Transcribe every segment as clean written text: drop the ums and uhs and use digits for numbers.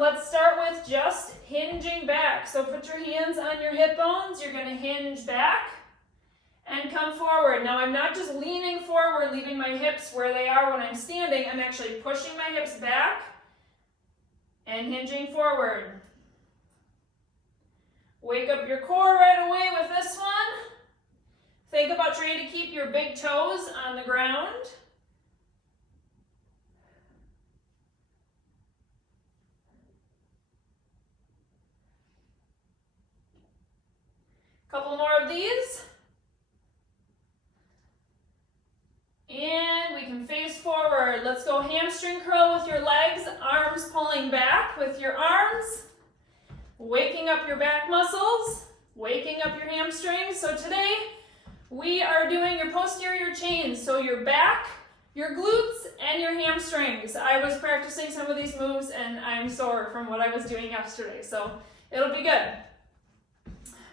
let's start with just hinging back. So put your hands on your hip bones. You're going to hinge back and come forward. Now I'm not just leaning forward, leaving my hips where they are when I'm standing. I'm actually pushing my hips back and hinging forward. Wake up your core right away with this one. Think about trying to keep your big toes on the ground. Couple more of these. And we can face forward. Let's go hamstring curl with your legs, arms pulling back with your arms. Waking up your back muscles, waking up your hamstrings. So today we are doing your posterior chains. So your back, your glutes, and your hamstrings. I was practicing some of these moves and I'm sore from what I was doing yesterday. So it'll be good.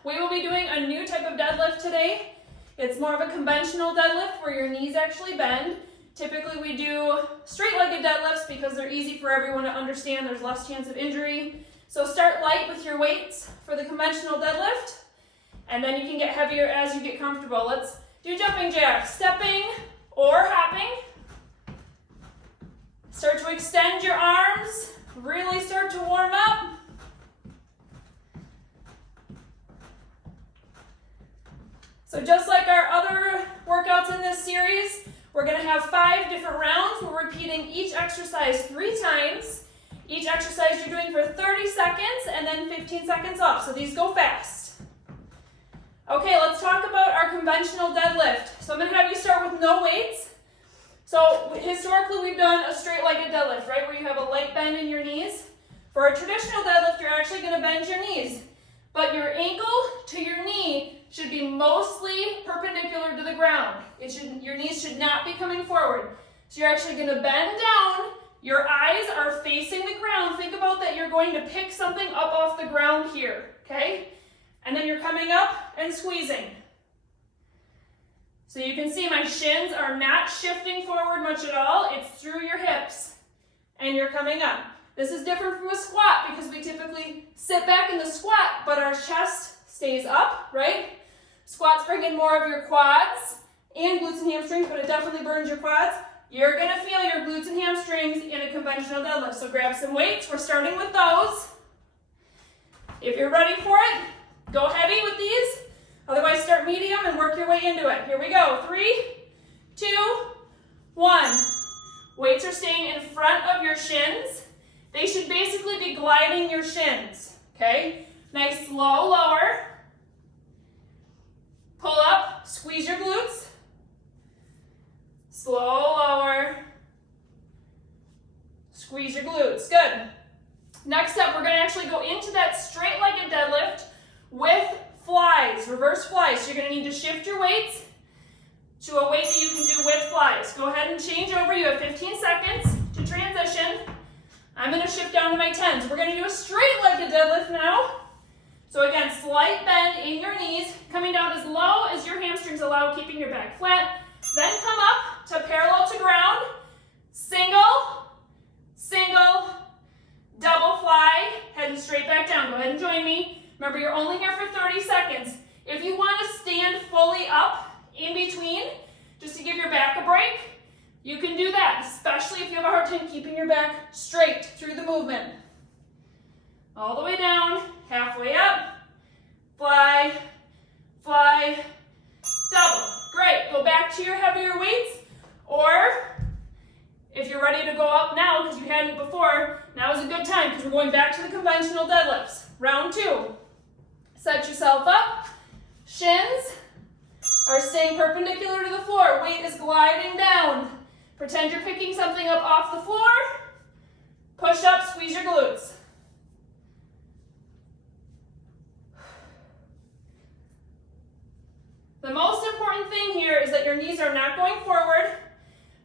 We will be doing a new type of deadlift today. It's more of a conventional deadlift where your knees actually bend. Typically we do straight-legged deadlifts because they're easy for everyone to understand. There's less chance of injury. So start light with your weights for the conventional deadlift, and then you can get heavier as you get comfortable. Let's do jumping jacks, stepping or hopping. Start to extend your arms, really start to warm up. So just like our other workouts in this series, we're going to have 5 different rounds. We're repeating each exercise 3 times. Each exercise you're doing for 30 seconds and then 15 seconds off. So these go fast. Okay, let's talk about our conventional deadlift. So I'm going to have you start with no weights. So historically we've done a straight-legged deadlift, right, where you have a light bend in your knees. For a traditional deadlift, you're actually going to bend your knees, but your ankle to your knee should be mostly perpendicular to the ground. Your knees should not be coming forward. So you're actually going to bend down. Your eyes are facing the ground. Think about that you're going to pick something up off the ground here, okay? And then you're coming up and squeezing. So you can see my shins are not shifting forward much at all. It's through your hips. And you're coming up. This is different from a squat because we typically sit back in the squat, but our chest stays up, right? Squats bring in more of your quads and glutes and hamstrings, but it definitely burns your quads. You're going to feel your glutes and hamstrings in a conventional deadlift. So grab some weights. We're starting with those. If you're ready for it, go heavy with these. Otherwise, start medium and work your way into it. Here we go. 3, 2, 1. Weights are staying in front of your shins. They should basically be gliding your shins, okay? Nice slow lower. Pull up, squeeze your glutes. Slow lower. Squeeze your glutes. Good. Next up, we're going to actually go into that straight-legged deadlift with flies, reverse flies. So you're going to need to shift your weights to a weight that you can do with flies. Go ahead and change over. You have 15 seconds to transition. I'm going to shift down to my 10s. We're going to do a straight-legged deadlift now. So again, slight bend in your knees, coming down as low as your hamstrings allow, keeping your back flat. Then come up to parallel to ground. Single, single, double fly, heading straight back down. Go ahead and join me. Remember, you're only here for 30 seconds. If you want to stand fully up in between, just to give your back a break, you can do that, especially if you have a hard time keeping your back straight through the movement. All the way down, halfway up, fly, fly, double. Great, go back to your heavier weights, or if you're ready to go up now because you hadn't before, now is a good time because we're going back to the conventional deadlifts. Round 2. Set yourself up. Shins are staying perpendicular to the floor. Weight is gliding down. Pretend you're picking something up off the floor. Push up, squeeze your glutes. The most important thing here is that your knees are not going forward.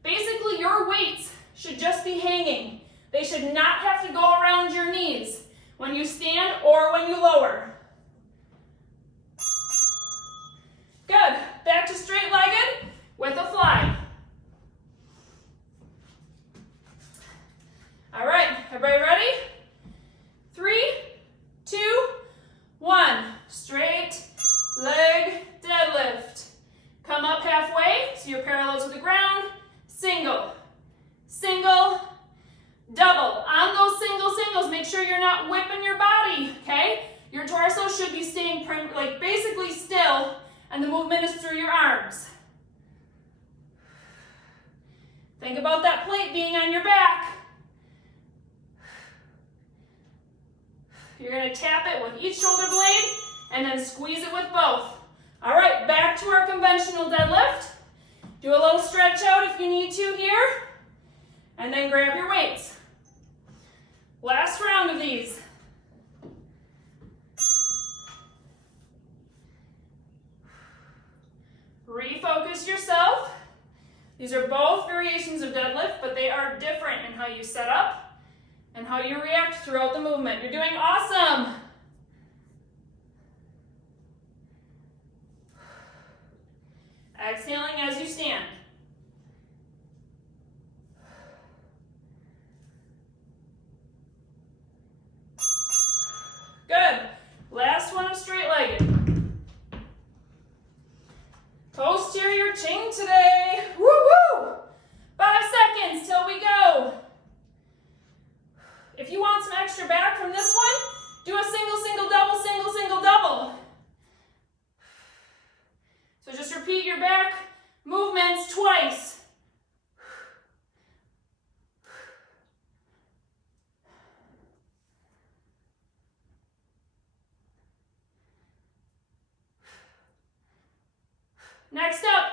Basically, your weights should just be hanging. They should not have to go around your knees when you stand or when you lower. Good. Back to straight-legged with a fly. All right, everybody ready? you're not whipping your body, okay? Your torso should be staying like basically still, and the movement is through your arms. Think about that plate being on your back. You're going to tap it with each shoulder blade and then squeeze it with both. All right, back to our conventional deadlift. Do a little stretch out if you need to here, and then grab your weights. Last round of these. Refocus yourself. These are both variations of deadlift, but they are different in how you set up and how you react throughout the movement. You're doing awesome. Exhaling as you stand. Good. Last one of straight-legged. Posterior ching today. Woo-woo! 5 seconds till we go. If you want some extra back from this one, do a single, single, double, single, single, double. So just repeat your back movements twice. Next up,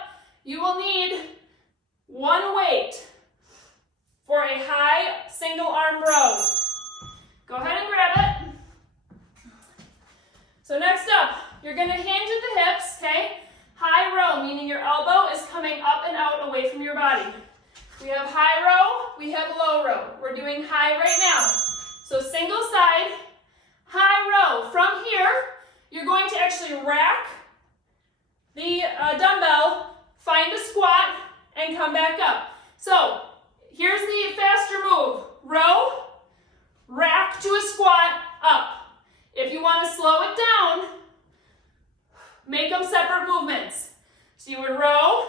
you will need one weight for a high single arm row. Go ahead and grab it. So next up, you're going to hinge at the hips, okay? High row, meaning your elbow is coming up and out away from your body. We have high row, we have low row. We're doing high right now. So single side, high row. From here, you're going to actually rack the dumbbell, find a squat, and come back up. So here's the faster move. Row, rack to a squat, up. If you want to slow it down, make them separate movements. So you would row,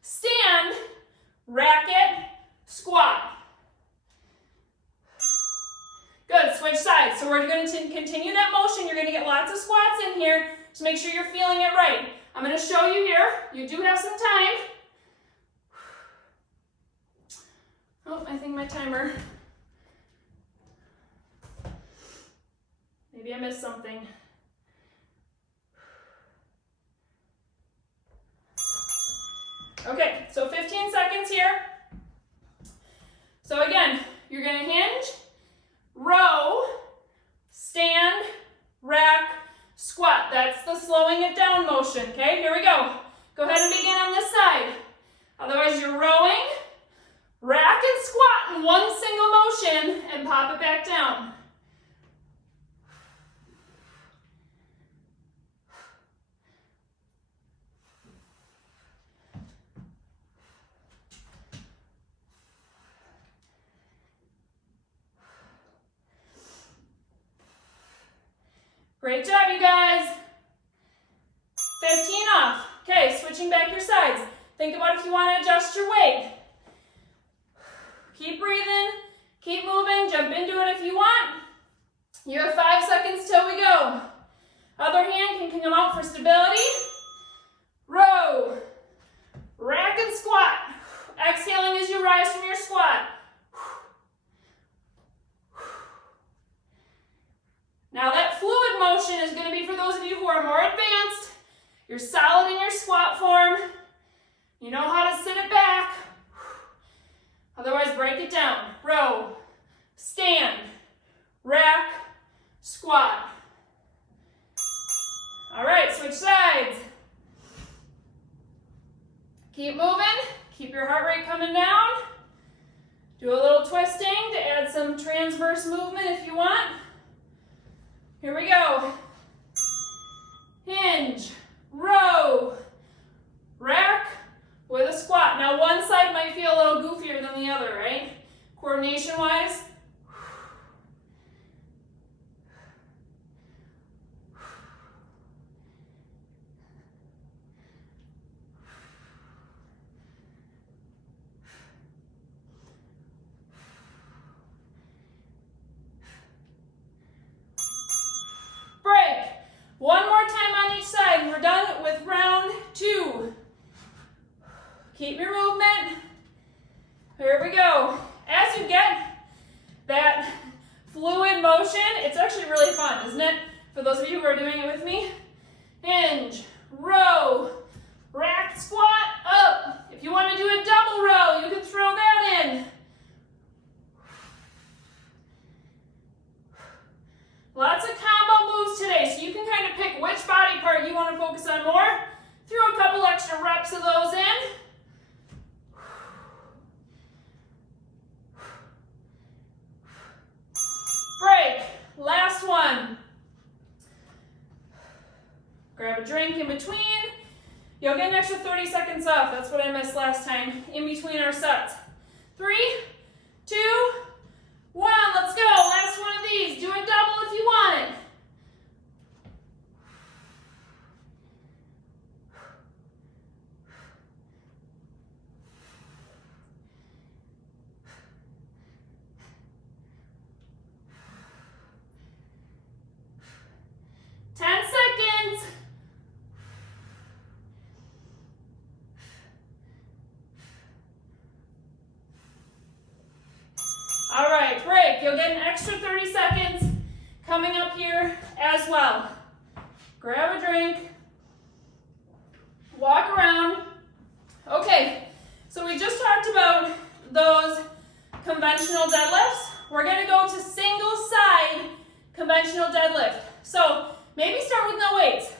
stand, rack it, squat. Good, switch sides. So we're going to continue that motion. You're going to get lots of squats in here. Just make sure you're feeling it right. I'm going to show you here. You do have some time. Oh, I think my timer. Maybe I missed something. Okay, so 15 seconds here. So again, you're going to hinge, row, stand, rack, squat. That's the slowing it down motion, okay? Here we go. Go ahead and begin on this side. Otherwise, you're rowing, rack and squat in one single motion and pop it back down. Great job, you guys. 15 off. Okay, switching back your sides. Think about if you want to adjust your weight. Keep breathing, keep moving, jump into it if you want. You have 5 seconds till we go. Other hand can come out for stability. Row, rack and squat. Exhaling as you rise from your squat. Now that fluid motion is going to be for those of you who are more advanced. You're solid in your squat form. You know how to sit it back. Otherwise, break it down. Row, stand, rack, squat. All right, switch sides. Keep moving. Keep your heart rate coming down. Do a little twisting to add some transverse movement if you want. Here we go. Hinge, row, rack with a squat. Now one side might feel a little goofier than the other, right? Coordination-wise. motion. It's actually really fun, isn't it? For those of you who are doing it with me. Hinge, row, rack squat, up. If you want to do a double row, you can throw that in. Lots of combo moves today, so you can kind of pick which body part you want to focus on more. Throw a couple extra reps of those in. Break. Last one. Grab a drink in between. You'll get an extra 30 seconds off. That's what I missed last time, in between our sets. 3, 2, 1. Let's go. Last one of these. Do a double if you want it. All right, break. You'll get an extra 30 seconds coming up here as well. Grab a drink, walk around. Okay, so we just talked about those conventional deadlifts. We're gonna go to single side conventional deadlift. So maybe start with no weights,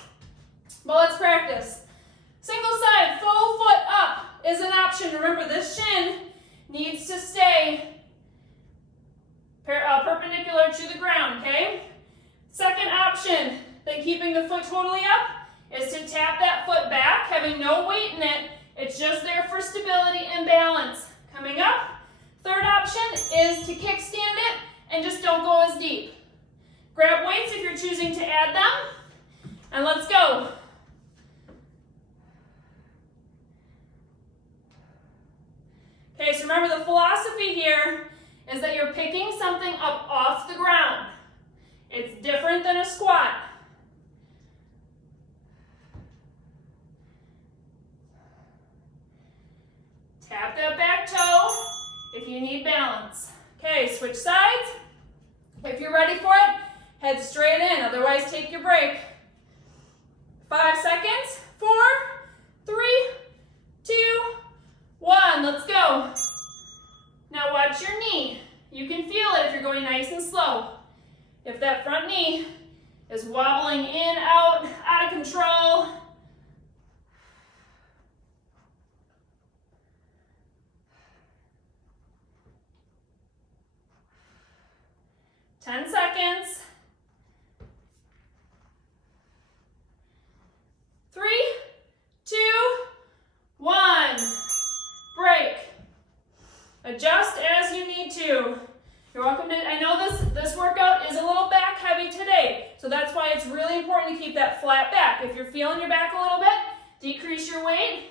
but let's practice. Single side, full foot up is an option. Remember, this shin needs to stay perpendicular to the ground, okay? Second option, then keeping the foot totally up, is to tap that foot back, having no weight in it. It's just there for stability and balance. Coming up. Third option is to kickstand it and just don't go as deep. Grab weights if you're choosing to add them, and let's go. Okay, so remember the philosophy here is that you're picking something up off the ground. It's different than a squat. Tap that back toe if you need balance. Okay, switch sides. If you're ready for it, head straight in, otherwise take your break. 5 seconds, 4, 3, 2, 1, let's go. Now watch your knee. You can feel it if you're going nice and slow. If that front knee is wobbling in, out of control. Ten seconds. 3, 2, 1. Break. Adjust as you need to. You're welcome to, I know this workout is a little back heavy today, so that's why it's really important to keep that flat back. If you're feeling your back a little bit, decrease your weight,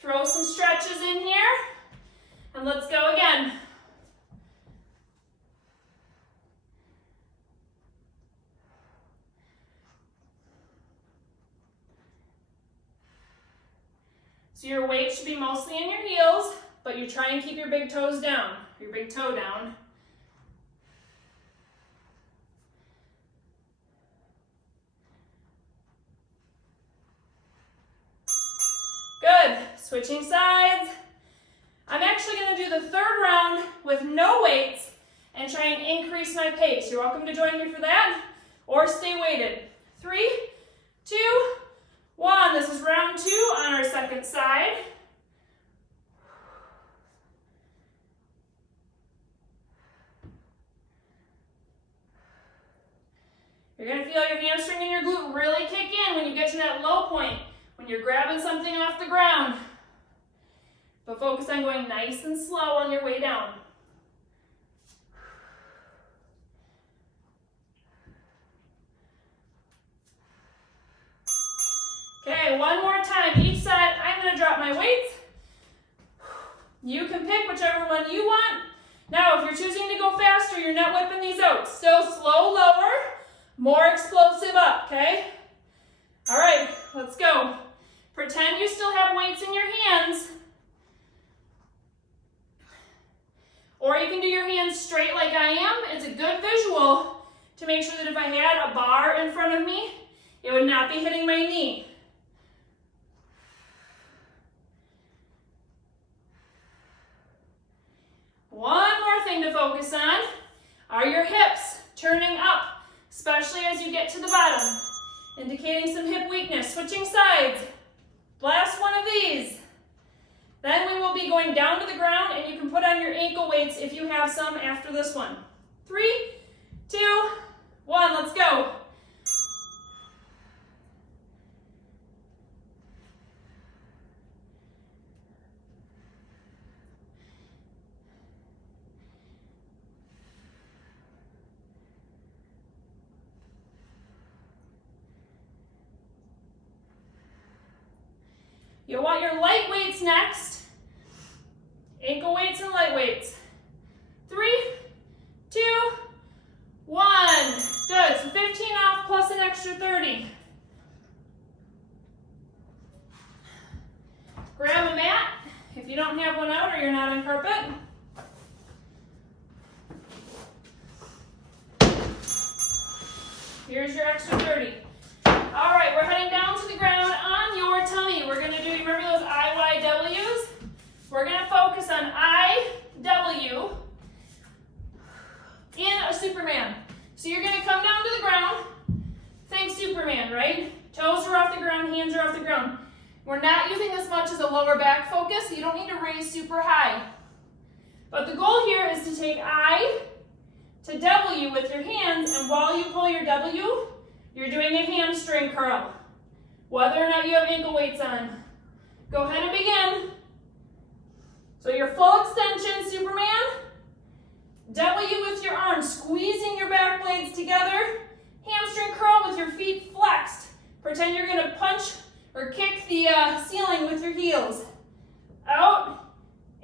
throw some stretches in here, and let's go again. So your weight should be mostly in your heels, but you try and keep your big toes down, your big toe down. Good, switching sides. I'm actually gonna do the third round with no weights and try and increase my pace. You're welcome to join me for that, or stay weighted. 3, 2, 1. This is round 2 on our second side. You're going to feel your hamstring and your glute really kick in when you get to that low point, when you're grabbing something off the ground. But focus on going nice and slow on your way down. Okay, one more time. Each side, I'm going to drop my weights. You can pick whichever one you want. Now, if you're choosing to go faster, you're not whipping these out. Still slow, lower, more explosive up, okay? All right, let's go. Pretend you still have weights in your hands. Or you can do your hands straight like I am. It's a good visual to make sure that if I had a bar in front of me, it would not be hitting my knee. One more thing to focus on are your hips turning up, especially as you get to the bottom, indicating some hip weakness. Switching sides. Last one of these. Then we will be going down to the ground, and you can put on your ankle weights if you have some after this one. 3, 2, 1, let's go. You'll want your light weights next. Ankle weights and light weights. 3, 2, 1. Good, so 15 off plus an extra 30. Grab a mat if you don't have one out or you're not on carpet. Here's your extra 30. All right, we're heading down to the ground on your tummy. We're gonna do, remember those IYWs? We're gonna focus on IW in a Superman. So you're gonna come down to the ground, think Superman, right? Toes are off the ground, hands are off the ground. We're not using this much as a lower back focus, so you don't need to raise super high. But the goal here is to take I to W with your hands, and while you pull your W, you're doing a hamstring curl, whether or not you have ankle weights on. Go ahead and begin. So your full extension, Superman. W with your arms, squeezing your back blades together. Hamstring curl with your feet flexed. Pretend you're gonna punch or kick the ceiling with your heels. Out,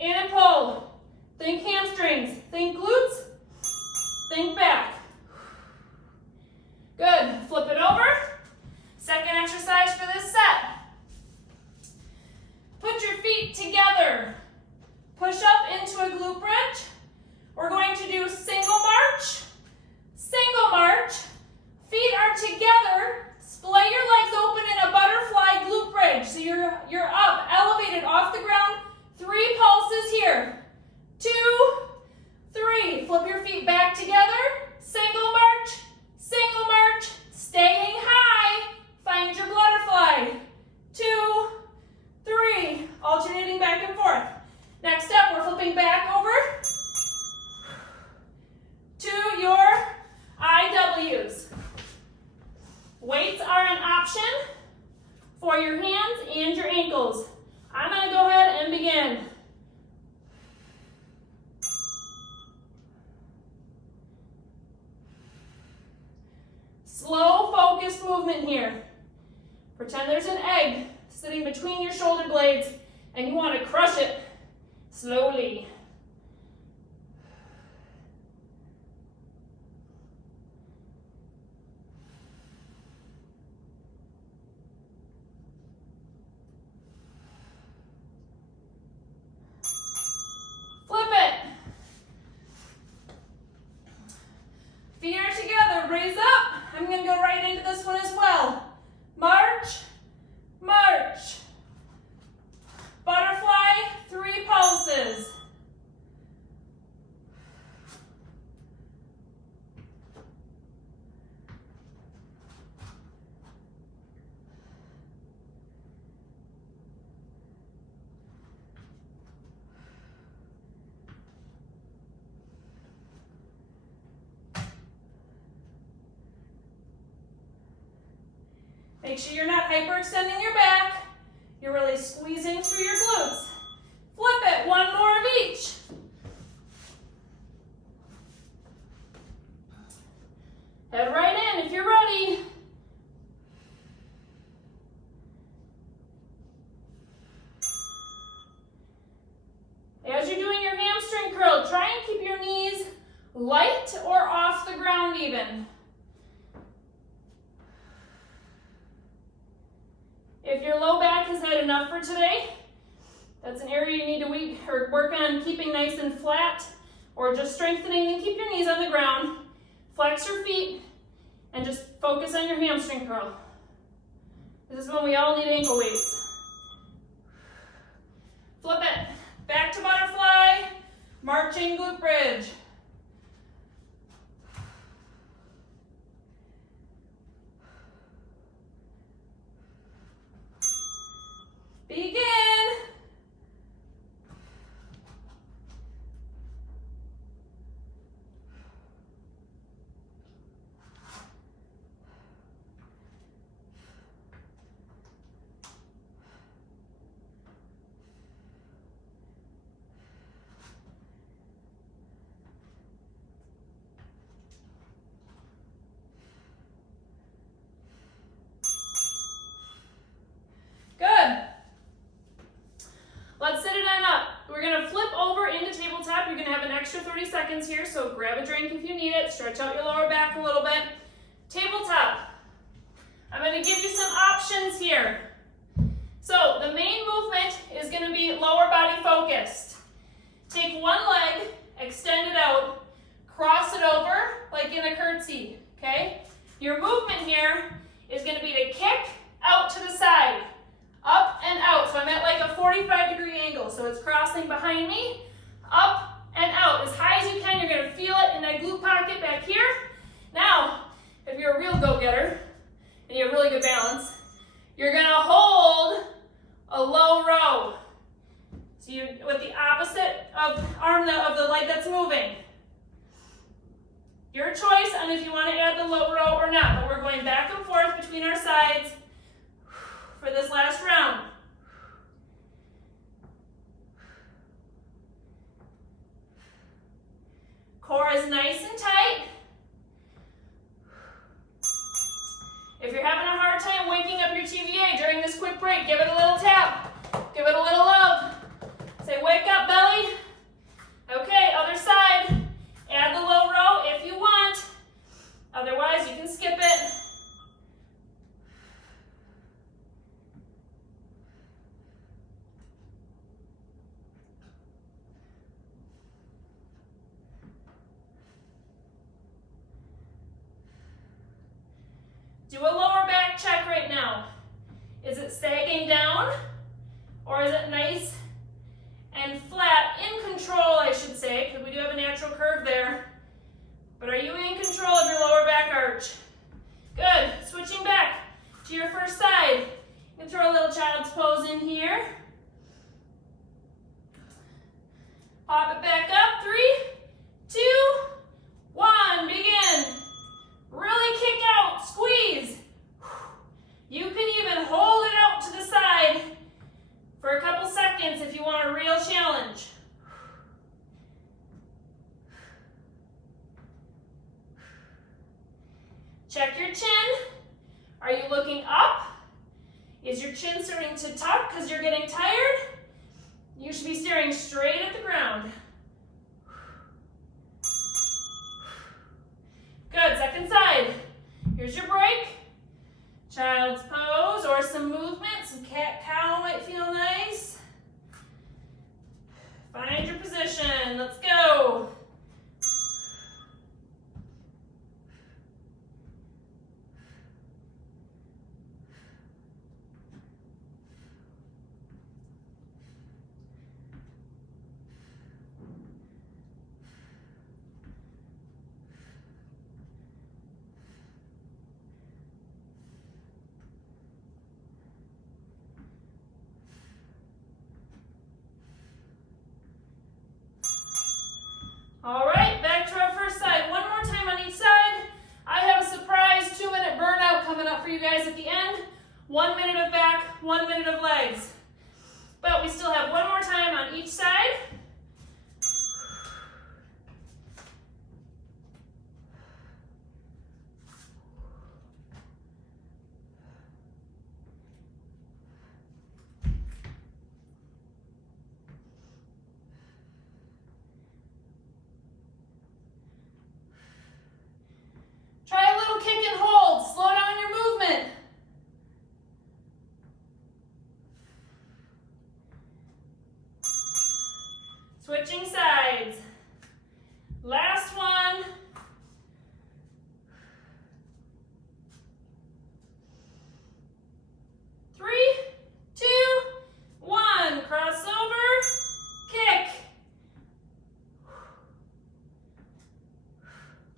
in and pull. Think hamstrings, think glutes, think back. Good, flip it over. Second exercise for this set. Put your feet together. Push up into a glute bridge. We're going to do single march, feet are together, splay your legs open in a butterfly glute bridge. So you're up, elevated off the ground, 3 pulses here. 2, 3, flip your feet back together, single march, staying high, find your butterfly. 2, 3, alternating back and forth. Next up, we're flipping back over to your IWs. Weights are an option for your hands and your ankles. I'm going to go ahead and begin. Slow, focused movement here. Pretend there's an egg sitting between your shoulder blades and you want to crush it slowly. Flip it. Feet are together, raise up. I'm going to go right into this one as well. March, march. Butterfly, 3 pulses. Make sure you're not hyperextending your back. You're really squeezing through your glutes. Flip it, 1 more of each. Head right in if you're ready. As you're doing your hamstring curl, try and keep your knees light or off the ground even. If your low back has had enough for today, that's an area you need to work on keeping nice and flat or just strengthening, and keep your knees on the ground. Flex your feet and just focus on your hamstring curl. This is when we all need ankle weights. Flip it. Back to butterfly. Marching glute bridge. Begin. Let's sit it on up. We're going to flip over into tabletop. You're going to have an extra 30 seconds here, so grab a drink if you need it. Stretch out your lower back a little bit. Tabletop. I'm going to give you some options here. So the main movement is going to be lower body focused. Take one leg, extend it out, cross it over like in a curtsy, okay? Your movement here is going to be to kick out to the side. Up and out, so I'm at like a 45-degree angle, so it's crossing behind me, up and out, as high as you can. You're going to feel it in that glute pocket back here. Now, if you're a real go-getter, and you have really good balance, you're going to hold a low row. So you, with the opposite of arm of the leg that's moving. Your choice on if you want to add the low row or not, but we're going back and forth between our sides for this last round. Core is nice and tight. If you're having a hard time waking up your TVA during this quick break, give it a little tap. Give it a little love. Say, wake up, belly. Okay, other side. Add the low row if you want. Otherwise, you can skip it. Do a lower back check right now. Is it sagging down? Or is it nice and flat? In control, I should say, because we do have a natural curve there. But are you in control of your lower back arch? Good. Switching back to your first side. You can throw a little child's pose in here. Pop it back up. 3, 2, 1. Begin. Really kick out, squeeze. You can even hold it out to the side for a couple seconds if you want a real challenge. Check your chin. Are you looking up? Is your chin starting to tuck because you're getting tired? You should be staring straight at the ground. Good, second side. Here's your break. Child's pose or some movement, some cat-cow might feel nice. Find your position, let's go.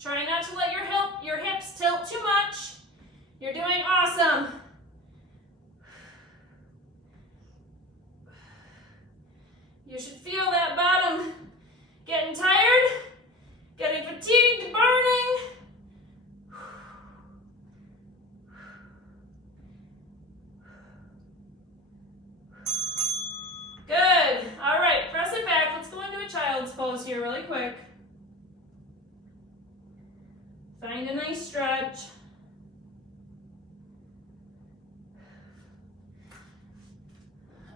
Try not to let your hips tilt too much. You're doing awesome. You should feel that bottom getting tired, getting fatigued, burning. Good. All right, press it back. Let's go into a child's pose here really quick. Find a nice stretch.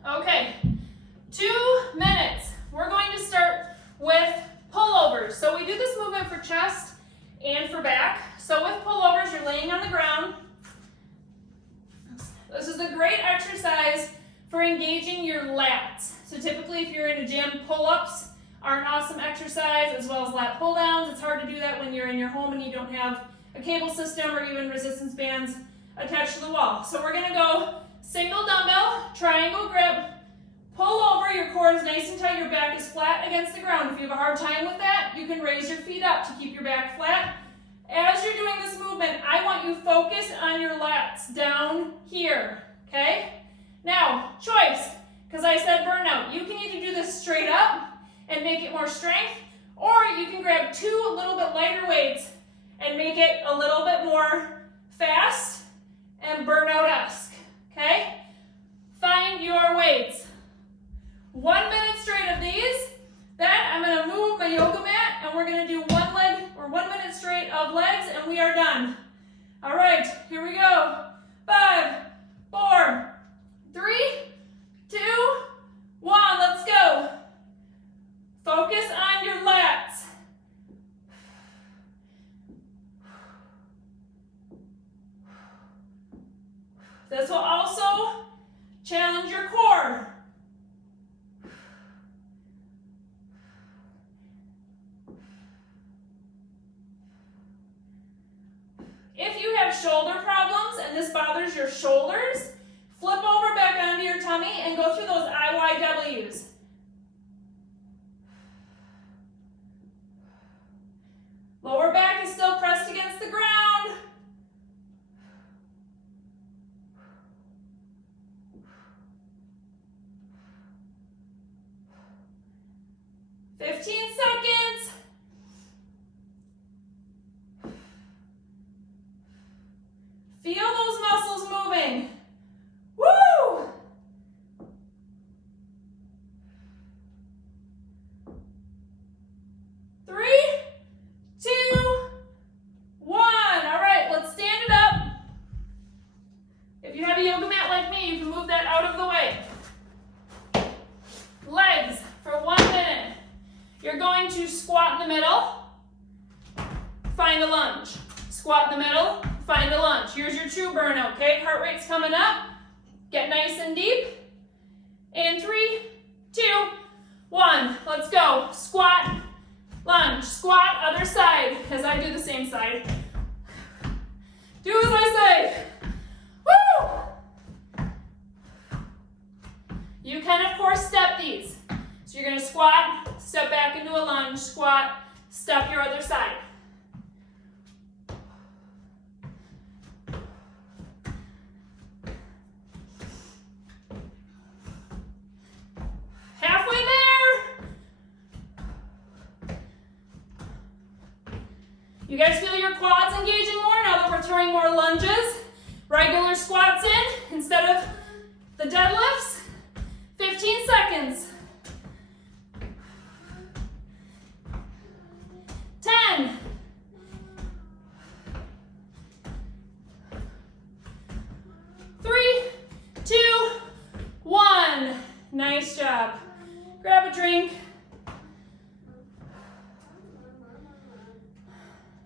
Okay, 2 minutes. We're going to start with pullovers. So we do this movement for chest and for back. So with pullovers, you're laying on the ground. This is a great exercise for engaging your lats. So typically if you're in a gym, pull-ups are an awesome exercise, as well as lat pull-downs. It's hard to do that when you're in your home and you don't have a cable system or even resistance bands attached to the wall. So we're gonna go single dumbbell, triangle grip, pull over, your core is nice and tight, your back is flat against the ground. If you have a hard time with that, you can raise your feet up to keep your back flat. As you're doing this movement, I want you focused on your lats down here, okay? Now, choice, because I said burnout. You can either do this straight up and make it more strength, or you can grab 2 a little bit lighter weights and make it a little bit more fast and burnout-esque, okay? Find your weights. 1 minute straight of these. Then I'm gonna move my yoga mat and we're gonna do 1 leg or 1 minute straight of legs and we are done. All right, here we go. 5, 4, 3, 2, 1, let's go. Focus on your lats. This will also challenge your core. If you have shoulder problems and this bothers your shoulders, flip over back onto your tummy and go through those IYWs. Lower back is still pressed against the ground. Seconds. Feel those muscles moving. Woo! Three, 2, 1. All right, let's stand it up. If you have a yoga mat like me, you can move that out of the way. Legs for 1 minute. You're going to squat in the middle, find a lunge. Squat in the middle, find a lunge. Here's your true burnout, okay? Heart rate's coming up. Get nice and deep. And 3, 2, 1. Let's go. Squat, lunge, squat, other side, as I do the same side. Do as I say. Woo! You can, of course, step these. So you're going to squat, step back into a lunge, squat, step your other side. Halfway there. You guys feel your quads engaging more now that we're throwing more lunges? Regular squats in instead of the deadlifts. 15 seconds. 10. 3, 2, 1. Nice job. Grab a drink.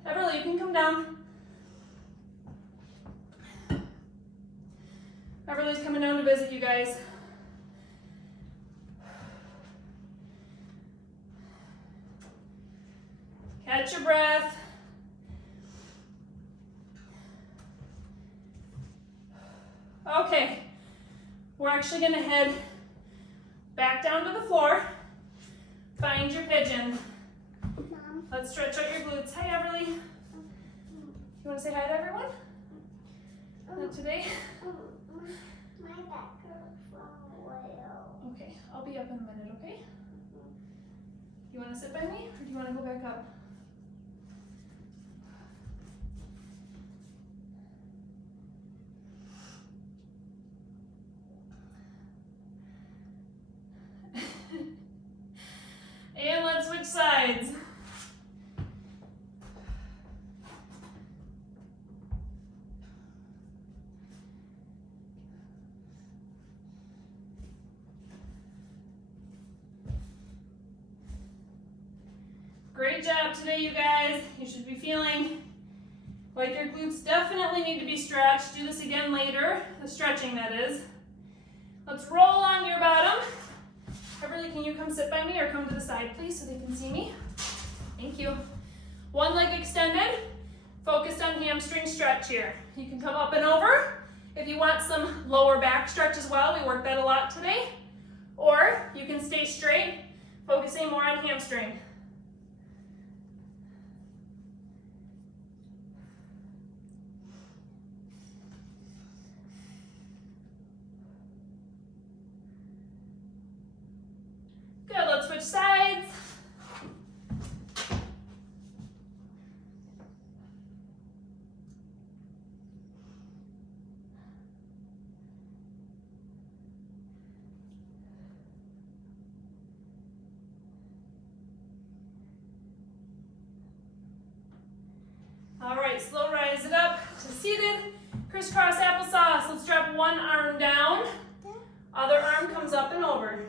Everly, you can come down. Everly's coming down to visit you guys. Catch your breath. Okay, we're actually going to head back down to the floor. Find your pigeon. Mom. Let's stretch out your glutes. Hi, Everly. You want to say hi to everyone? Not today? My back hurts from a while. Okay, I'll be up in a minute, okay? You want to sit by me, or do you want to go back up? And let's switch sides. Great job today, you guys. You should be feeling like your glutes definitely need to be stretched. Do this again later, the stretching that is. Let's roll on your bottom. Everly, can you come sit by me or come to the side, please, so they can see me? Thank you. One leg extended, focused on hamstring stretch here. You can come up and over. If you want some lower back stretch as well, we worked that a lot today. Or you can stay straight, focusing more on hamstring. Good, let's switch sides. All right, slow rise it up to seated. Crisscross applesauce. Let's drop one arm down. Other arm comes up and over.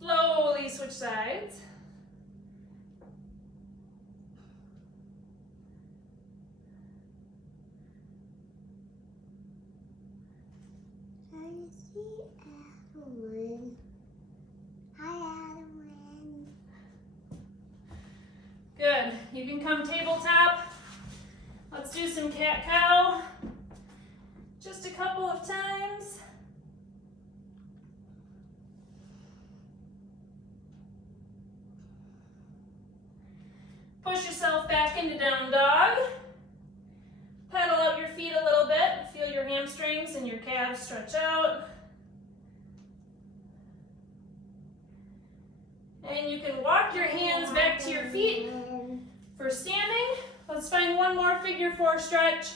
Slowly switch sides. I see Adeline. Hi, Adeline. Good. You can come tabletop. Let's do some cat-cow. Just a couple of times. Push yourself back into down dog. Pedal out your feet a little bit. Feel your hamstrings and your calves stretch out. And you can walk your hands back to your feet for standing. Let's find one more figure four stretch.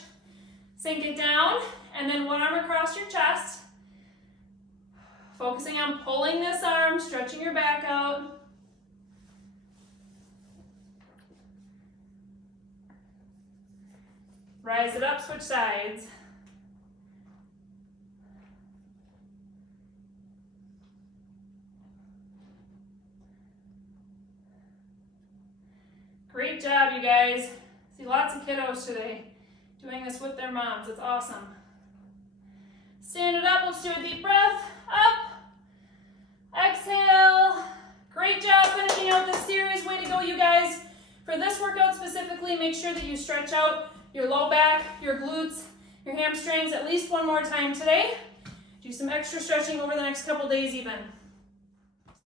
Sink it down, and then one arm across your chest. Focusing on pulling this arm, stretching your back out. Rise it up, switch sides. Great job, you guys. See lots of kiddos today doing this with their moms. It's awesome. Stand it up. Let's do a deep breath. Up. Exhale. Great job finishing out this series. Way to go, you guys. For this workout specifically, make sure that you stretch out your low back, your glutes, your hamstrings at least one more time today. Do some extra stretching over the next couple days even.